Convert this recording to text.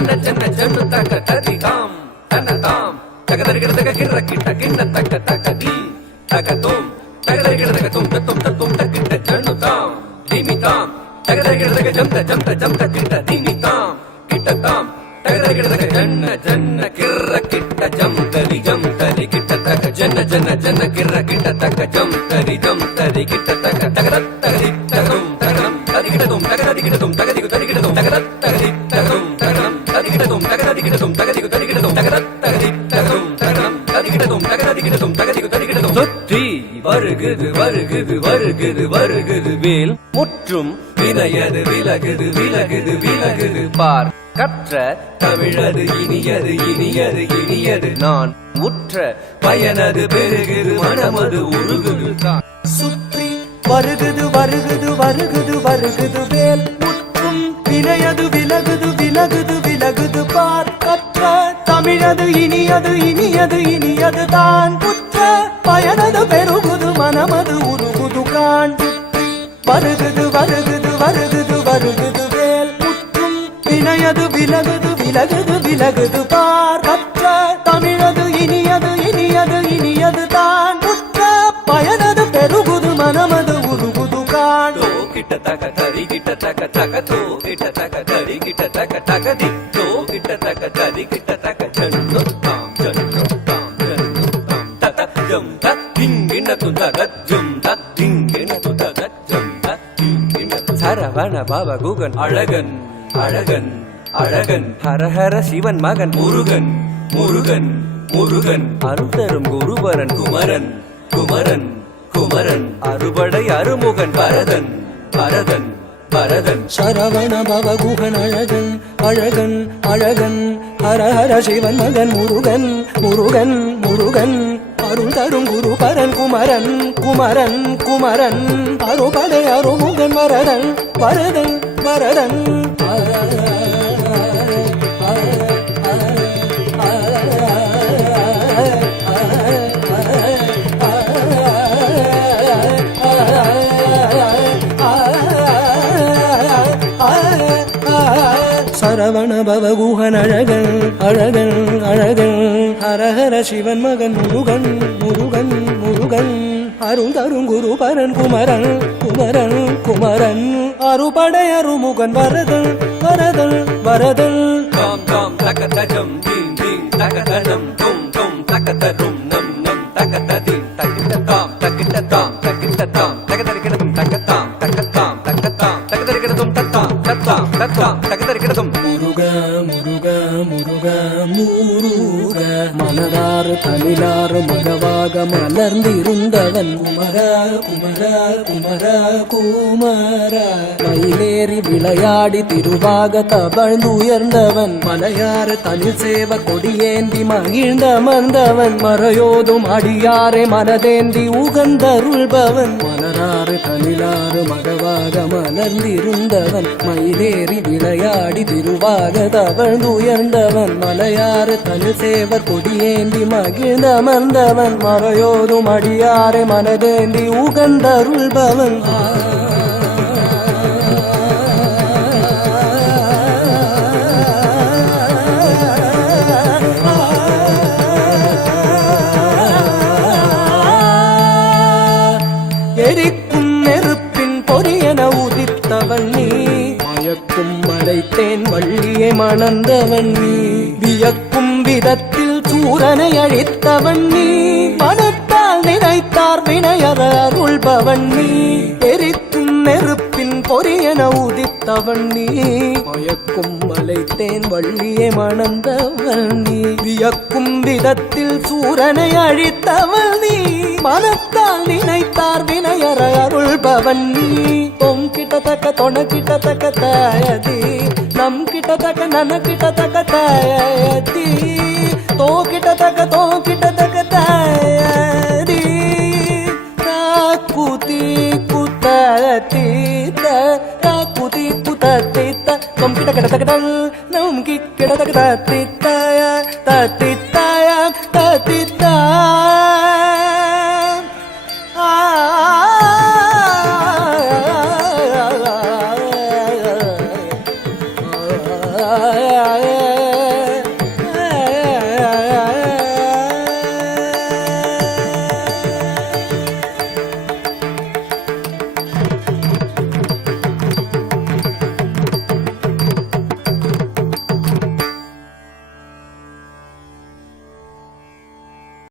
ஜன்ன ஜன்ன ஜன்னு தக ததி தாம் தன தாம் தகதரிகிடதக கிரக்கிட்ட கிண்ண தக தகதி தகதும் தகதரிகிடதக தும் தத்தும் தத்தும் தக்கிட்ட ஜன்னு தாம் திமி தாம் தகதரிகிடதக ஜம்த ஜம்த ஜம்த கிட்ட திமி தாம் கிட்ட தாம் தகதரிகிடதக ஜன்ன ஜன்ன கிரக்கிட்ட ஜம்தரி ஜம்தரி கிட்ட தக ஜன்ன ஜன்ன ஜன்ன கிரக்கிட்ட தக ஜம்தரி ஜம்தரி கிட்ட தக தகதத் தகதி தகதும் தகதம் ததிகிடதும் தகததிகிடதும் தகதிகு ததிகிடதும் தகதத் தகதி தகதும் தகதம் ததிகிடதும் தகததிகிடதும் தகதிகு ததிகிடதும் தகதத் தகதி தகதும் தகதம் ததிகிடதும் தகததிகிடதும் தகதிகு ததிகிடதும் சுற்றி வருகுது வருகுது வருகுது வருகுது வேல் முற்றும் வினையது விலகுது விலகுது விலகுது பார் கற்ற தமிழது இனியது இனியது இனியது நான் உற்ற பயனது பெருகுது மனமது உருகுது தான் சுற்றி வருகுது வருகுது வருகுது வருகுது வேல் முற்றும் வினையது விலகுது விலகுது விலகுது பார் கற்ற தமிழது இனியது இனியது இனியது தான் உற்ற பயனது பெருகுது மனமது உருகுது கான் வருகுது வருகுது வருகுது வருகுது வேல் முற்றும் வினையது விலகுது விலகுது விலகுது பார் கற்ற தமிழது இனியது இனியது இனியது தான் உற்ற பயனது பெருகுது மனமது உருகுது கான் கிட்ட தக தரி கிட்ட தக தக தோ கிட்ட தக தரி கிட்ட தக தக தி தோ கிட்ட தக தரி கிட்ட தக ஜன்னு தாம் ஜன்னு தாம் ஜன்னு தாம் தத ஜம் தத்திங்கின துத ஜம் தத்திங்கின துத ஜம் தத்திங்கின சரவண பவ குகன் அழகன் அழகன் அழகன் ஹரஹர சிவன் மகன் முருகன் முருகன் முருகன் அருள்தரும் குருபரன் குமரன் குமரன் குமரன் அறுபடை அருமுகன் பரதன் பரதன் பரதன் சரவண பவகுகன் அழகன் அழகன் அழகன் ஹரஹர சிவன் மகன் முருகன் முருகன் முருகன் அருள் தரும் குருபரன் குமரன் குமரன் குமரன் அறுபடை அருமுகன் வரதன் வரதன் வரதன் சரவண பவகுகன் அழகன் அழகன் அழகன் ஹரஹர சிவன் மகன் முருகன் முருகன் முருகன் அருள் தரும் குருபரன் குமரன் குமரன் குமரன் அறுபடை அருமுகன் வரதன் வரதன் வரதன் தாம் தாம் தகதஜம் தீம் தீம் தகதஜம் தும் தும் தகதரும் நம் நம் தகததி தகிட்ட தாம் தகிட்ட தாம் தகிட்ட தாம் தகதரிகிடதும் தகத்தாம் தகத்தாம் தகத்தாம் தகதரிகிடதும் தத்தாம் தத்தாம் தத்தாம் தகதரிகிடதும் முருக முருக முருக முருக மலராறு தனிலாறு மகவாக மலர்ந்திருந்தவன் குமர குமர குமர குமர மயிலேறி விளையாடி திருவாக தவழ்ந்துயர்ந்தவன் மலையாறு தனி சேவ கொடியேந்தி மகிழ்ந்தமர்ந்தவன் மறையோதும் அடியாரை மனதேந்தி உகந்தருள்பவன் மலராறு தனிலாறு மகவாக மலர்ந்திருந்தவன் மயிலேறி விளையாடி திருவாக தவழ்ந்துயர்ந்தவன் மலையாறு தனி சேவர் கொடியேந்தி மகிழ்ந்தமர்ந்தவன் மறையோதும் அடியாரை மனதேந்தி உகந்தருள்பவன் எரிக்கும் நெருப்பின் பொரியன உதித்தவன் நீ மயக்கும் மலைத்தேன் வள்ளியை மணந்தவன் நீ வியக்கும் விதத்தில் சூரனை அழித்தவன் நீ மனத்தால் நினைத்தார் வினையற அருள்பவன் நீ எரிக்கும் நெருப்பின் பொரியன உதித்தவன் நீ மயக்கும் மலைத்தேன் வள்ளியை மணந்தவன் நீ வியக்கும் விதத்தில் சூரனை அழித்தவன் நீ மனத்தால் நினைத்தார் வினையற அருள்பவன் நீ தொம் கிட்டத்தக்க தொண கிட்டத்தக்க தாயதி நம் கிட்டத்தக்க நன கிட்டத்தக்க தாயதி தோ கிட்டத்தக்க தாயதி குதி குத்தீத்த குதி குத்தீத்த தொம் கிட்டத்தக்க நம் கிட்டத்தக்க தத்தித்தாய தத்தித்தாய தத்தித்தாய